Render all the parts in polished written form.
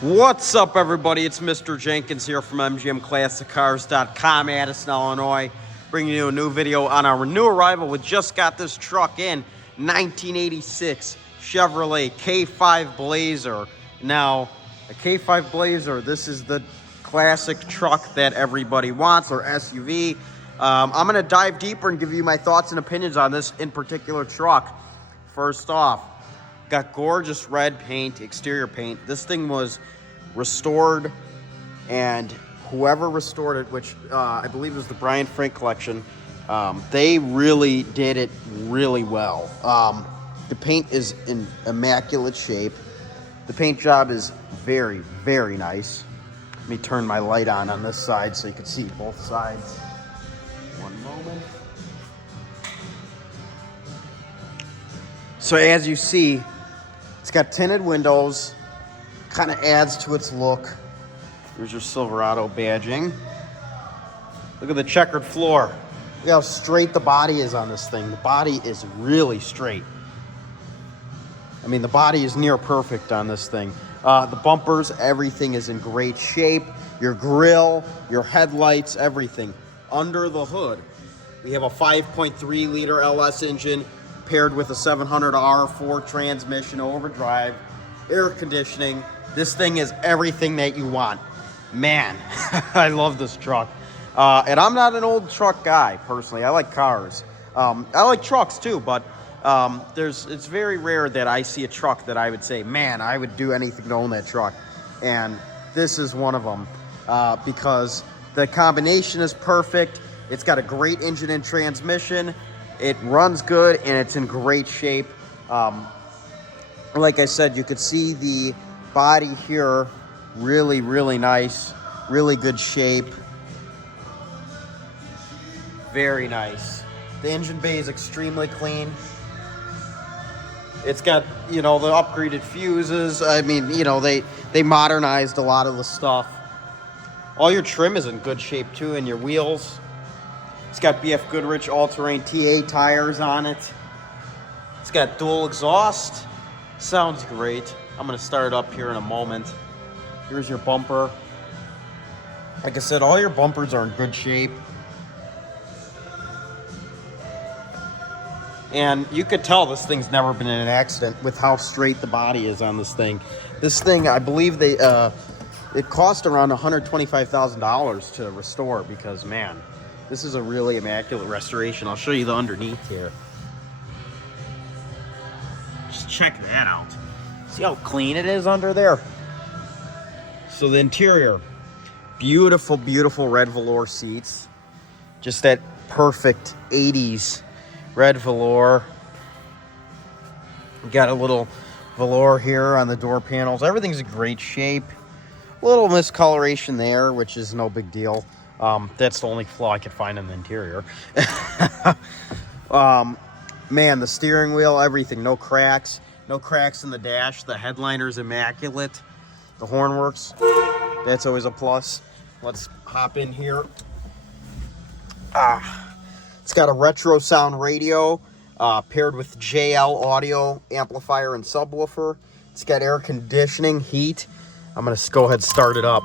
What's up, everybody? It's Mr. Jenkins here from MGMClassicCars.com, Addison, Illinois, bringing you a new video on our new arrival. We just got this truck in, 1986 Chevrolet K5 Blazer. Now, a K5 Blazer, this is the classic truck that everybody wants, or SUV. I'm going to dive deeper and give you my thoughts and opinions on this in particular truck. First off, got gorgeous red paint, exterior paint. This thing was restored, and whoever restored it, which I believe was the Bryan Frank Collection, they really did it really well. The paint is in immaculate shape. The paint job is very, very nice. Let me turn my light on this side so you can see both sides. One moment. So as you see, it's got tinted windows, kind of adds to its look. Here's your Silverado badging. Look at the checkered floor. Look how straight the body is on this thing. The body is really straight. I mean, the body is near perfect on this thing. The bumpers, everything is in great shape. Your grille, your headlights, everything. Under the hood, we have a 5.3 liter LS engine paired with a 700R4 transmission, overdrive, air conditioning. This thing is everything that you want. Man, I love this truck. And I'm not an old truck guy, personally. I like cars. I like trucks too, but it's very rare that I see a truck that I would say, man, I would do anything to own that truck. And this is one of them, because the combination is perfect. It's got a great engine and transmission. It runs good, and it's in great shape. Like I said, you could see the body here, really, really nice, really good shape. Very nice. The engine bay is extremely clean. It's got, you know, the upgraded fuses. I mean, you know, they modernized a lot of the stuff. All your trim is in good shape too, and your wheels. It's got BF Goodrich all-terrain TA tires on it. It's got dual exhaust. Sounds great. I'm gonna start it up here in a moment. Here's your bumper. Like I said, all your bumpers are in good shape. And you could tell this thing's never been in an accident with how straight the body is on this thing. This thing, I believe it cost around $125,000 to restore, because, man, this is a really immaculate restoration. I'll show you the underneath here. Just check that out. See how clean it is under there? So the interior, beautiful, beautiful red velour seats. Just that perfect 80s red velour. We got a little velour here on the door panels. Everything's in great shape. A little miscoloration there, which is no big deal. That's the only flaw I could find in the interior. Man, the steering wheel, everything, no cracks. No cracks in the dash. The headliner's immaculate. The horn works. That's always a plus. Let's hop in here. It's got a RetroSound radio paired with JL audio amplifier and subwoofer. It's got air conditioning, heat. I'm going to go ahead and start it up.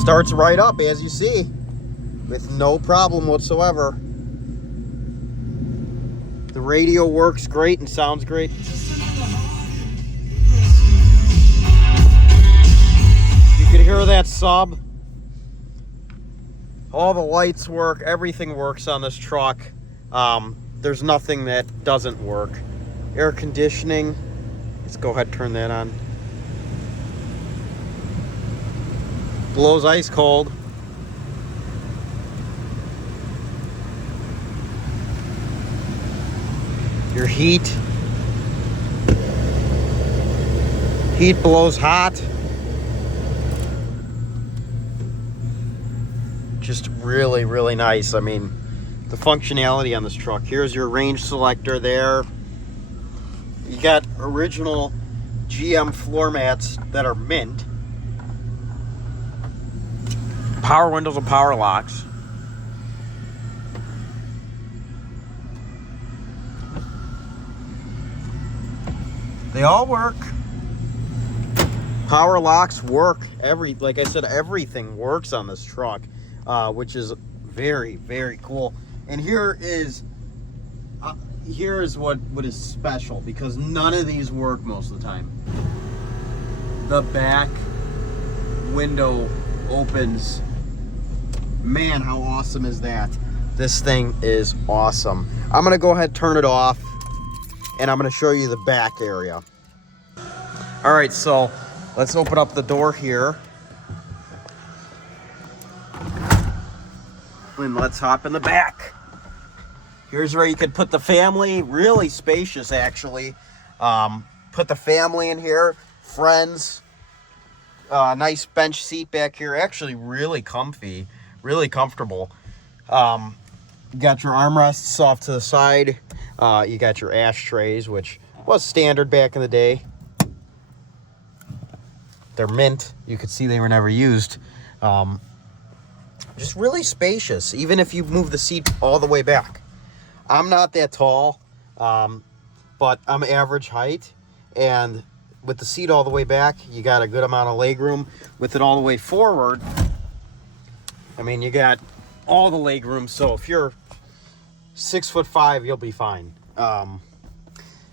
Starts right up, as you see, with no problem whatsoever. The radio works great and sounds great. You can hear that sub. All the lights work. Everything works on this truck. There's nothing that doesn't work. Air conditioning. Let's go ahead and turn that on. Blows ice cold. Your heat blows hot. Just really, really nice. I mean, the functionality on this truck. Here's your range selector there. You got original GM floor mats that are mint. Power windows and power locks. They all work. Power locks work. Like I said, everything works on this truck, which is very, very cool. And here is what is special, because none of these work most of the time. The back window opens. Man, how awesome is that? This thing is awesome. I'm gonna go ahead and turn it off, and I'm gonna show you the back area. All right, so let's open up the door here. And let's hop in the back. Here's where you could put the family. Really spacious, actually. Put the family in here, friends. Nice bench seat back here. Actually really comfy, really comfortable. You got your armrests off to the side. You got your ashtrays, which was standard back in the day. They're mint. You could see they were never used. Just really spacious, even if you move the seat all the way back. I'm not that tall, but I'm average height, and with the seat all the way back, you got a good amount of leg room. With it all the way forward, I mean, you got all the leg room. So if you're 6'5", you'll be fine.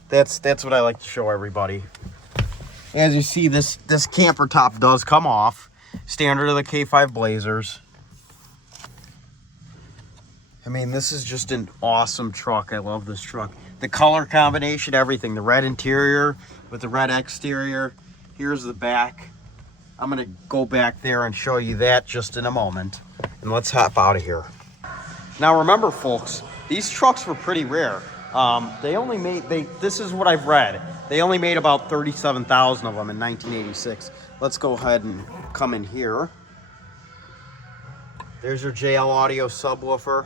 That's what I like to show everybody. As you see, this camper top does come off, standard of the K5 Blazers. I mean, this is just an awesome truck. I love this truck. The color combination, everything. The red interior with the red exterior. Here's the back. I'm going to go back there and show you that just in a moment. And let's hop out of here. Now remember, folks, these trucks were pretty rare. This is what I've read. They only made about 37,000 of them in 1986. Let's go ahead and come in here. There's your JL Audio subwoofer.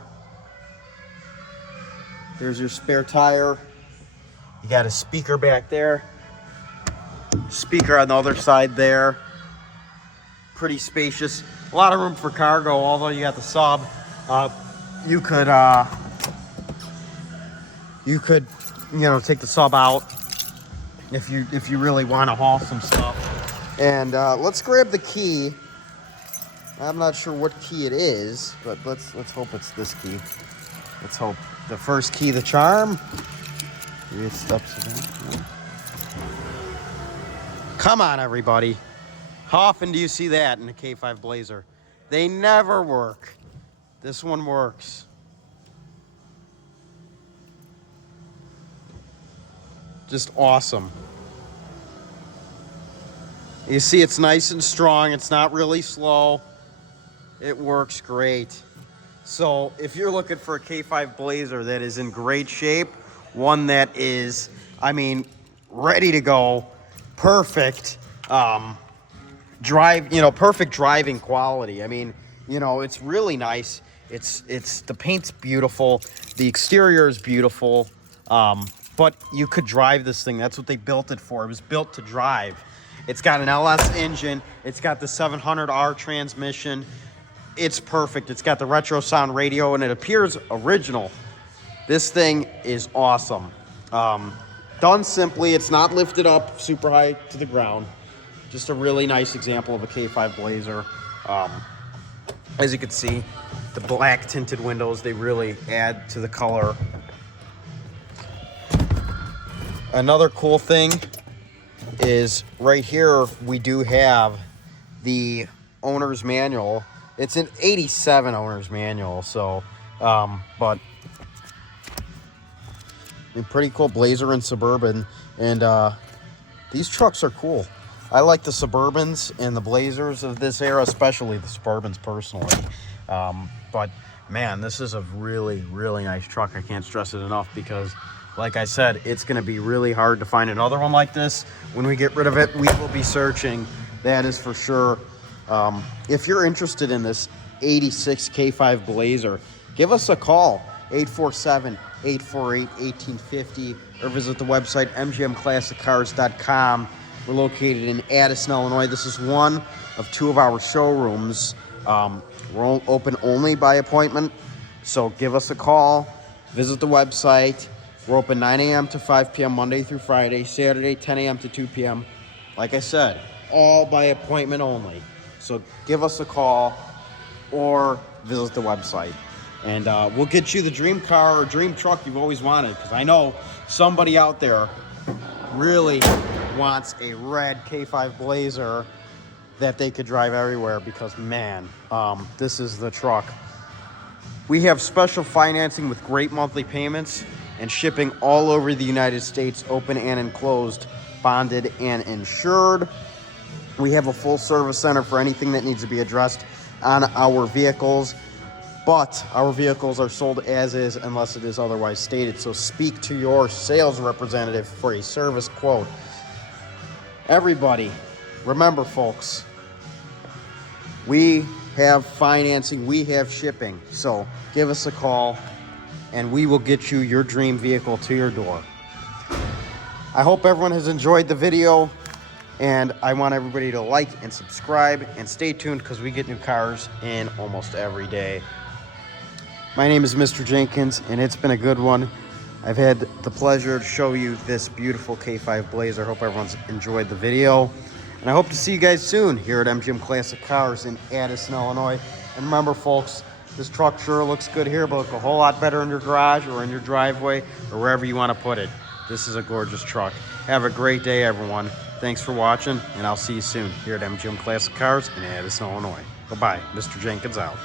There's your spare tire. You got a speaker back there. Speaker on the other side there. Pretty spacious. A lot of room for cargo, although you got the sub. You could, take the sub out if you really want to haul some stuff. And let's grab the key. I'm not sure what key it is, but let's hope it's this key. Let's hope the first key, the charm. Maybe it steps it in. Come on, everybody. How often do you see that in a K5 Blazer? They never work. This one works. Just awesome. You see, it's nice and strong. It's not really slow. It works great. So if you're looking for a K5 Blazer that is in great shape, one that is, I mean, ready to go, perfect, perfect driving quality. I mean, it's really nice. It's the paint's beautiful. The exterior is beautiful. But you could drive this thing. That's what they built it for. It was built to drive. It's got an LS engine. It's got the 700R transmission. It's perfect. It's got the RetroSound radio, and it appears original. This thing is awesome. Done simply. It's not lifted up super high to the ground. Just a really nice example of a K5 Blazer. As you can see, the black tinted windows, they really add to the color. Another cool thing is right here, we do have the owner's manual. It's an 87 owner's manual, so, but a pretty cool Blazer and Suburban, and these trucks are cool. I like the Suburbans and the Blazers of this era, especially the Suburbans personally. But man, this is a really, really nice truck. I can't stress it enough because, like I said, it's going to be really hard to find another one like this. When we get rid of it, we will be searching. That is for sure. If you're interested in this 86 K5 Blazer, give us a call, 847-848-1850, or visit the website, mgmclassiccars.com. We're located in Addison, Illinois. This is one of two of our showrooms. We're open only by appointment, so give us a call, visit the website. We're open 9 a.m. to 5 p.m. Monday through Friday, Saturday 10 a.m. to 2 p.m. Like I said, all by appointment only. So give us a call or visit the website. And we'll get you the dream car or dream truck you've always wanted. Because I know somebody out there really wants a red K5 Blazer that they could drive everywhere. Because, man, this is the truck. We have special financing with great monthly payments and shipping all over the United States, open and enclosed, bonded and insured. We have a full service center for anything that needs to be addressed on our vehicles, but our vehicles are sold as is unless it is otherwise stated. So speak to your sales representative for a service quote. Everybody, remember folks, we have financing, we have shipping. So give us a call and we will get you your dream vehicle to your door. I hope everyone has enjoyed the video, and I want everybody to like and subscribe and stay tuned because we get new cars in almost every day. My name is Mr. Jenkins, and it's been a good one. I've had the pleasure to show you this beautiful K5 Blazer. I hope everyone's enjoyed the video, and I hope to see you guys soon here at MGM Classic Cars in Addison, Illinois. And remember folks, this truck sure looks good here, but look a whole lot better in your garage or in your driveway or wherever you want to put it. This is a gorgeous truck. Have a great day, everyone. Thanks for watching, and I'll see you soon here at MGM Classic Cars in Addison, Illinois. Bye-bye. Mr. Jenkins out.